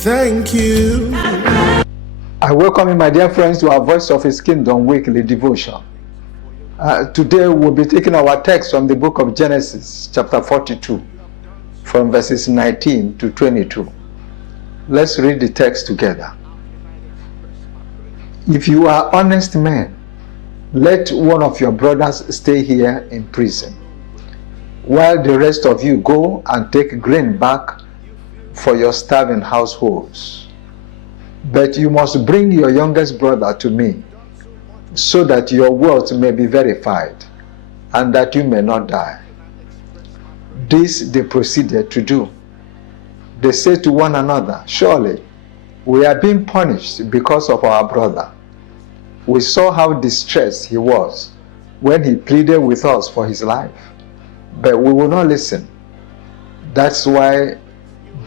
Thank you. I welcome you, my dear friends, to our Voice of His Kingdom weekly devotion. Today we'll be taking our text from the book of Genesis, chapter 42, from verses 19 to 22. Let's read the text together. If you are honest men, let one of your brothers stay here in prison, while the rest of you go and take grain back for your starving households. But you must bring your youngest brother to me, so that your words may be verified, and that you may not die. This they proceeded to do. They said to one another, surely we are being punished because of our brother. We saw how distressed he was when he pleaded with us for his life, but we will not listen. That's why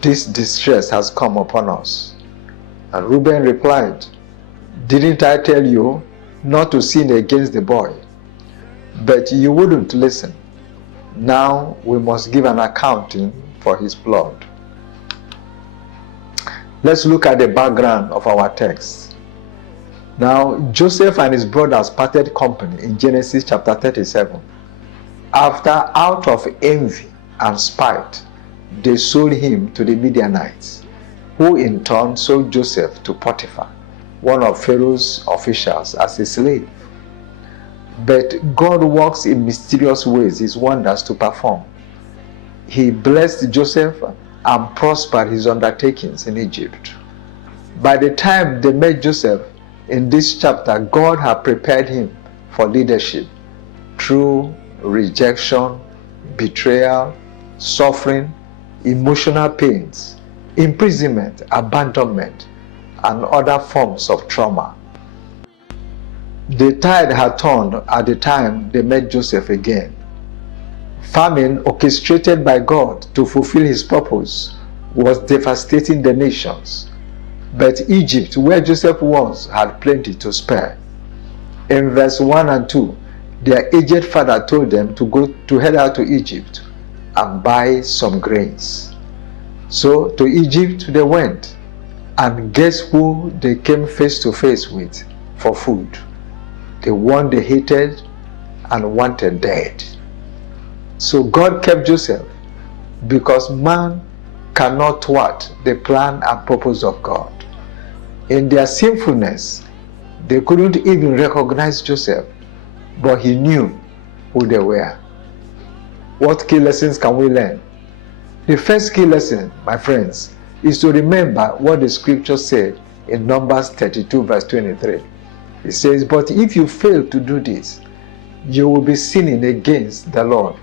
this distress has come upon us. And Reuben replied, didn't I tell you not to sin against the boy? But you wouldn't listen. Now we must give an accounting for his blood. Let's look at the background of our text. Now, Joseph and his brothers parted company in Genesis chapter 37. After, out of envy and spite, they sold him to the Midianites, who in turn sold Joseph to Potiphar, one of Pharaoh's officials, as a slave. But God works in mysterious ways his wonders to perform. He blessed Joseph and prospered his undertakings in Egypt. By the time they met Joseph in this chapter, God had prepared him for leadership through rejection, betrayal, suffering, emotional pains, imprisonment, abandonment, and other forms of trauma. The tide had turned at the time they met Joseph again. Famine, orchestrated by God to fulfill his purpose, was devastating the nations. But Egypt, where Joseph was, had plenty to spare. In verse 1 and 2, their aged father told them to head out to Egypt and buy some grains. So to Egypt they went, and guess who they came face to face with for food? The one they hated and wanted dead. So God kept Joseph, because man cannot thwart the plan and purpose of God. In their sinfulness, they couldn't even recognize Joseph, but he knew who they were. What key lessons can we learn? The first key lesson, my friends, is to remember what the scripture said in Numbers 32 verse 23. It says, but if you fail to do this, you will be sinning against the Lord,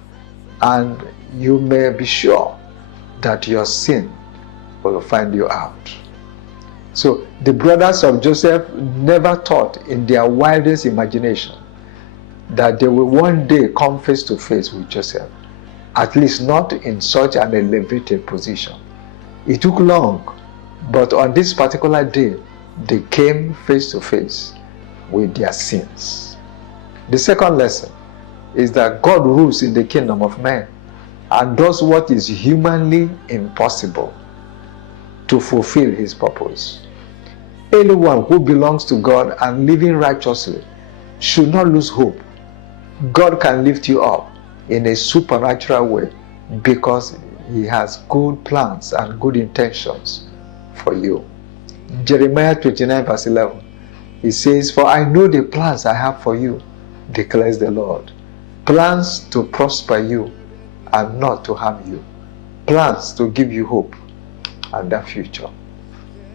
and you may be sure that your sin will find you out. So the brothers of Joseph never thought in their wildest imagination that they will one day come face to face with Joseph, at least not in such an elevated position. It took long, but on this particular day, they came face to face with their sins. The second lesson is that God rules in the kingdom of men and does what is humanly impossible to fulfill his purpose. Anyone who belongs to God and living righteously should not lose hope. God can lift you up in a supernatural way because he has good plans and good intentions for you. Jeremiah 29 verse 11, he says, for I know the plans I have for you, declares the Lord. Plans to prosper you and not to harm you. Plans to give you hope and a future.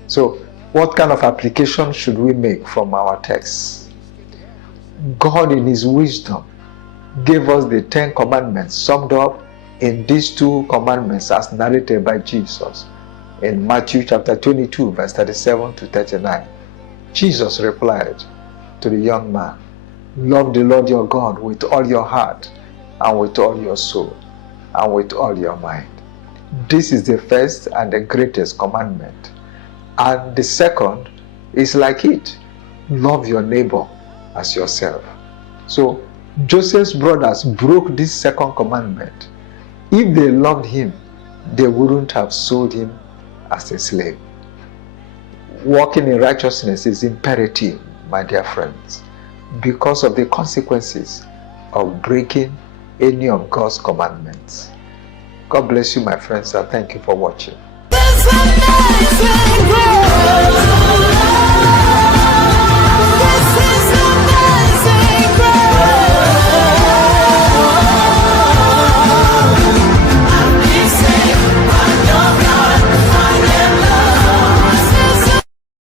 So, what kind of application should we make from our text? God in his wisdom gave us the 10 commandments summed up in these 2 commandments as narrated by Jesus in Matthew chapter 22 verse 37 to 39. Jesus replied to the young man, love the Lord your God with all your heart and with all your soul and with all your mind. This is the first and the greatest commandment. And the second is like it. Love your neighbor as yourself. So Joseph's brothers broke this second commandment. If they loved him, they wouldn't have sold him as a slave. walking in righteousness is imperative, my dear friends, because of the consequences of breaking any of God's commandments. God bless you, my friends, and thank you for watching.